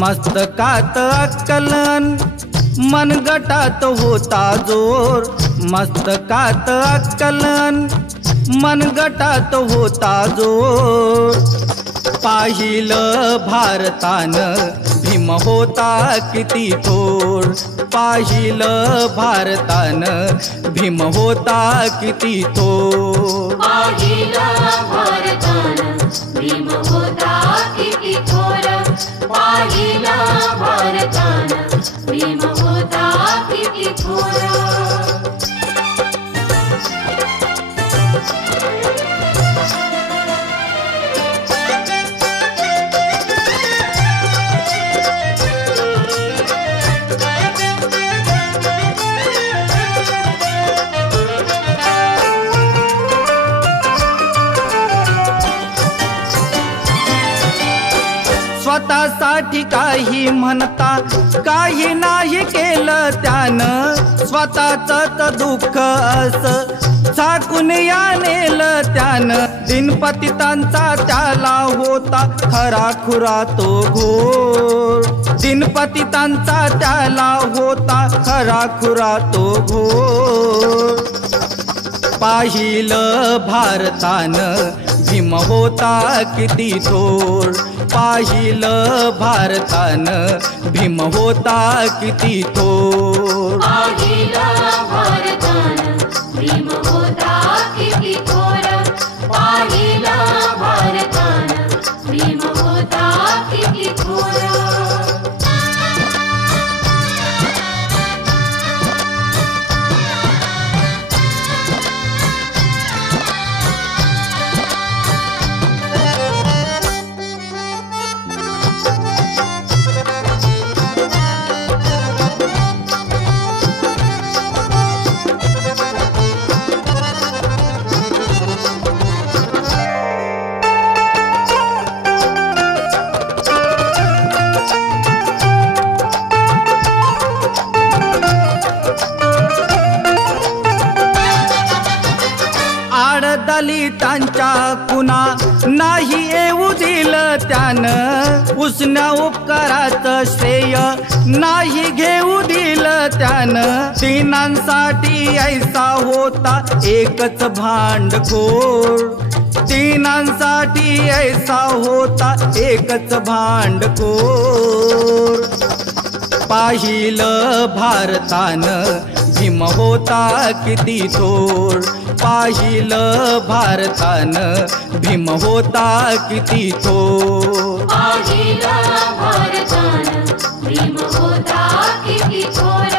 मस्तकात अक्कलन मनगटात होता जोर, मस्तकात अक्कलन मनगटात होता जोर। पाहिलं भारतानं भीम होता किती थोर, पाहिलं भारतानं भीम होता किती थोर। पाहिलं भारतानं भीम होता किती थोर, पाहिलं भारतानं भीम होता किती थोर। स्वतःसाठी काही म्हणता काही नाही केलं त्यानं, स्वतःच दुःख असं झाकून या नेलं त्यानं। दिनपतितांचा त्याला होता खरा खुरा तो घोर, दिनपतितांचा त्याला होता खरा खुरा तो घोर। पाहिलं भारतानं भीम होता किती थोर, पाहिलं भारतानं भीम होता किती थोर। पाहिलं भारतानं भीम होता किती थोर, पाहिलं भारतानं भीम होता किती थोर। दलितांच्या कुणा नाही येऊ दिलं त्यानं, उसन्या उपकाराचं श्रेय नाही घेऊ दिलं त्यानं। दीनांसाठी ऐसा होता एकच भांडखोर, दीनांसाठी ऐसा होता एकच भांडखोर। पाहिलं भारतानं भीम होता किती थोर, पाहिलं भारतानं भीम होता किती थोर। पाहिलं भारतानं भीम होता किती थोर,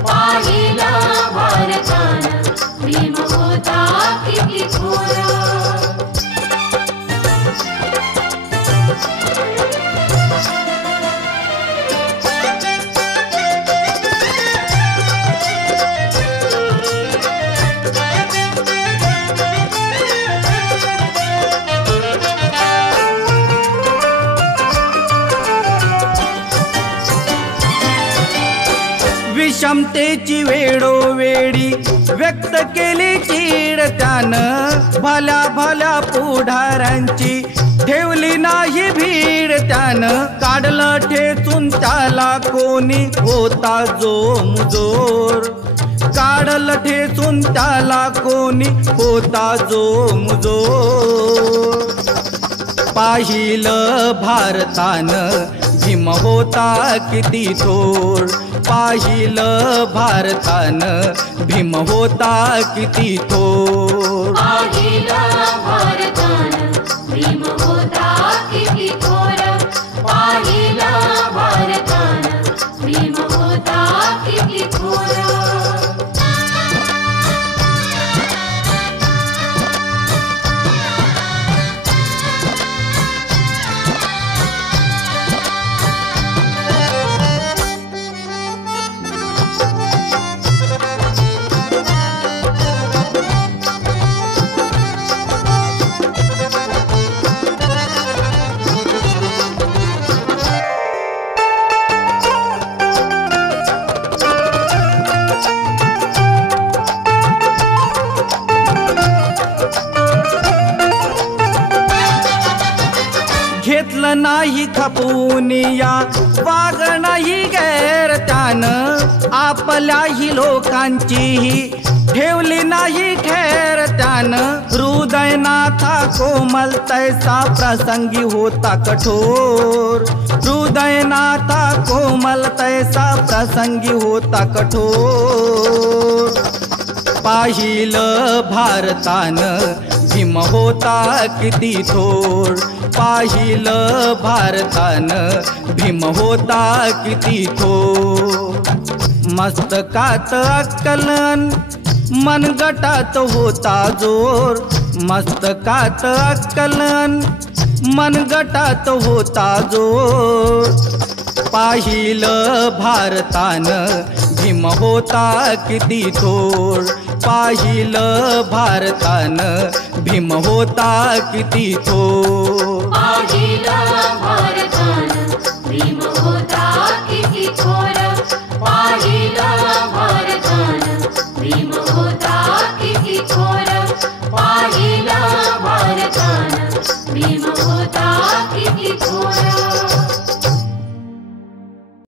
पाहिलं भारतानं भीम होता किती थोर। विषमतेची वेळोवेळी व्यक्त केली चीड त्यानं, भल्या भल्या पुढाऱ्यांची ठेवली नाही भीड त्यानं। काढलं ठेचून त्याला कोणी होता जो मुजोर, काढलं ठेचून त्याला कोणी होता जो मुजोर। पाहिलं भारतानं भीम होता किती थोर, पाहिलं भारतानं भीम होता किती थोर। पाहिलं भारतानं भीम होता किती थोर, पाहिलं भारतानं भीम होता किती थोर। घेतलं नाही खपून या वागणंही गैर त्यानं आपल्याही लोकांचीही ठेवली नाही खैर त्यानं हृदयनाथा कोमल तैसा प्रसंगी होता कठोर हृदयनाथा कोमल तैसा प्रसंगी होता कठोर पाहिलं भारतानं भीम होता किती थोर पाहिलं भारतानं भीम होता किती थोर मस्तकात अक्कलन मनगटात होता जोर मस्तकात अक्कलन मनगटात होता जोर पाहिलं भारतानं भीम होता किती थोर पाहिलं भारतानं भीम होता किती थोर पाहिलं भारतानं भीम होता किती थोर पाहिलं